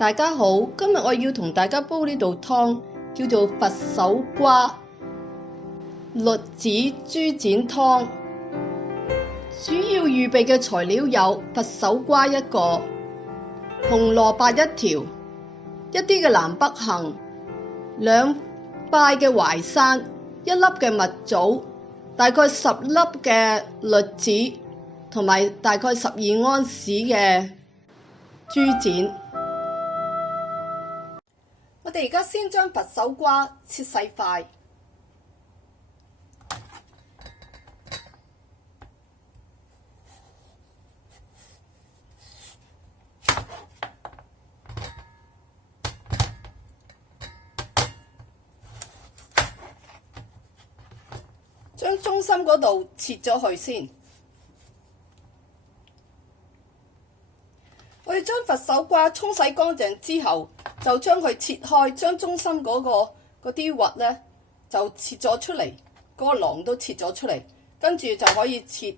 大家好，今日我要同大家煲呢道湯，叫做佛手瓜栗子豬展湯。主要預備嘅材料有佛手瓜1個、紅蘿蔔1條、一啲嘅南北杏、2塊嘅淮山、1粒嘅蜜棗、大概10粒嘅栗子，同埋大概12安士嘅豬展。我哋而家先將佛手瓜切細塊，將中心嗰度切咗佢先。我哋將佛手瓜沖洗乾淨之後，就將佢切開，將中心嗰啲核呢就切咗出嚟，嗰個囊都切咗出嚟，跟住就可以切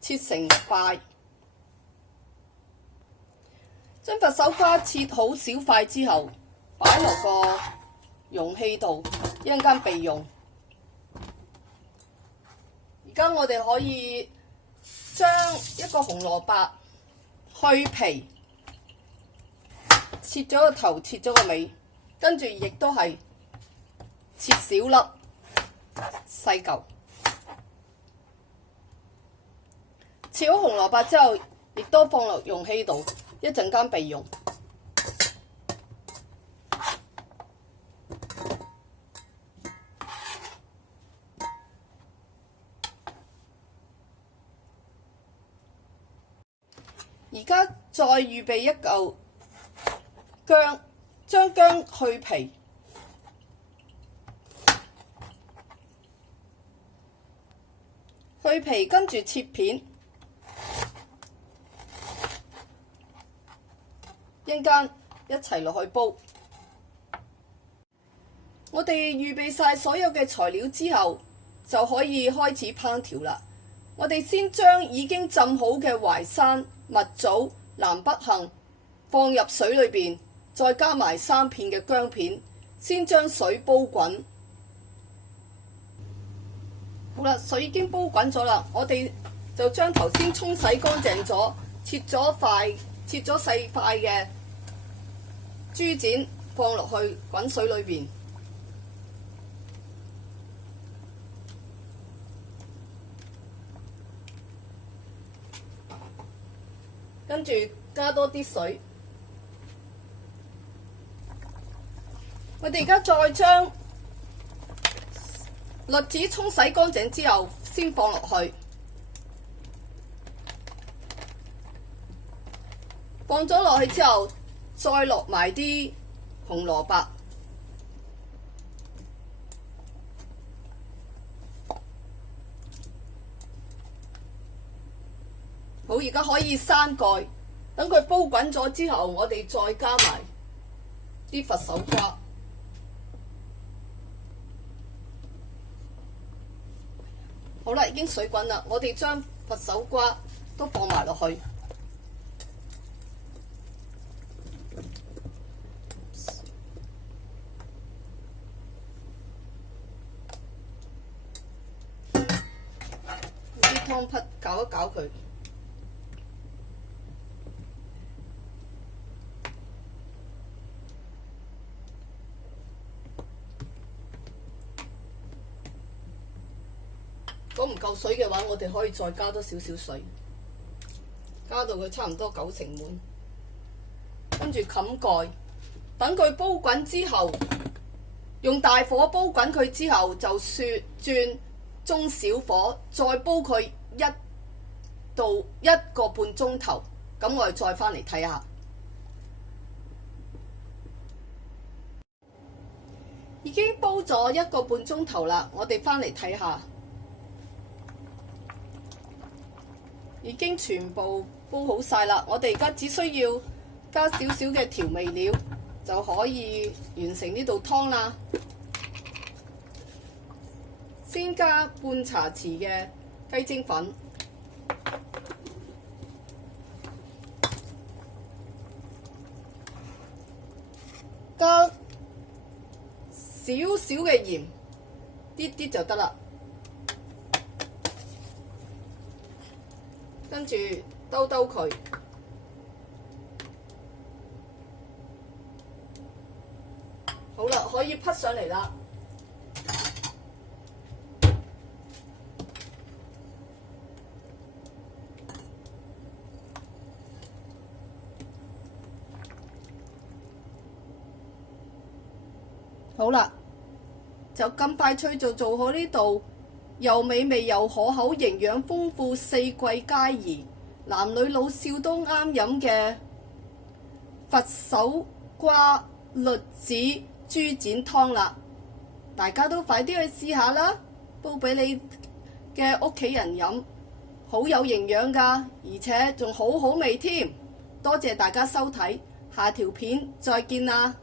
成塊。將佛手瓜切好小塊之後，擺落個容器度，一陣間備用。而家我哋可以將一個紅蘿蔔去皮，切咗個頭，切咗個尾，跟住亦都係切小粒細嚿。切好紅蘿蔔之後，亦都放落容器度，一陣間備用。而家再預備一嚿薑，將薑去皮，跟住切片，一陣間一齊落去煲。我哋預備晒所有嘅材料之後，就可以開始烹調啦。我哋先將已經浸好嘅淮山、蜜棗、南北杏放入水裏邊，再加埋3片嘅薑片，先將水煲滾。好啦，水已經煲滾咗啦，我哋就將頭先沖洗乾淨咗、切咗細塊嘅豬展放落去滾水裏邊。跟住加多啲水，我哋而家再將栗子沖洗乾淨之後，先放落去，放咗落去之後，再落埋啲紅蘿蔔，好，而家可以閂蓋，等佢煲滾咗之後，我哋再加埋啲佛手瓜。好啦，已經水滾啦，我哋將佛手瓜都放埋落去。啲湯匹攪一攪佢。如果唔夠水嘅話，我哋可以再加多少少水，加到佢差唔多90成滿，跟住冚蓋，等佢煲滾之後，用大火煲滾佢之後，就轉中小火，再煲佢1到1個半鐘頭，咁我哋再返嚟睇下。已經煲咗1個半鐘頭啦，我哋返嚟睇下。已經全部煲好晒啦，我哋而家只需要加少少嘅調味料就可以完成呢道湯啦。先加半茶匙嘅雞精粉，加少少嘅鹽，啲啲就得啦。跟住兜兜佢，好啦，可以匹上嚟啦。好啦，就咁快脆就做好呢道又美味又可口、營養豐富、四季佳宜、男女老少都啱飲嘅佛手瓜栗子豬展湯啦！大家都快啲去試下啦，煲俾你嘅屋企人飲，好有營養㗎，而且仲好好味添。多謝大家收睇，下條片再見啦！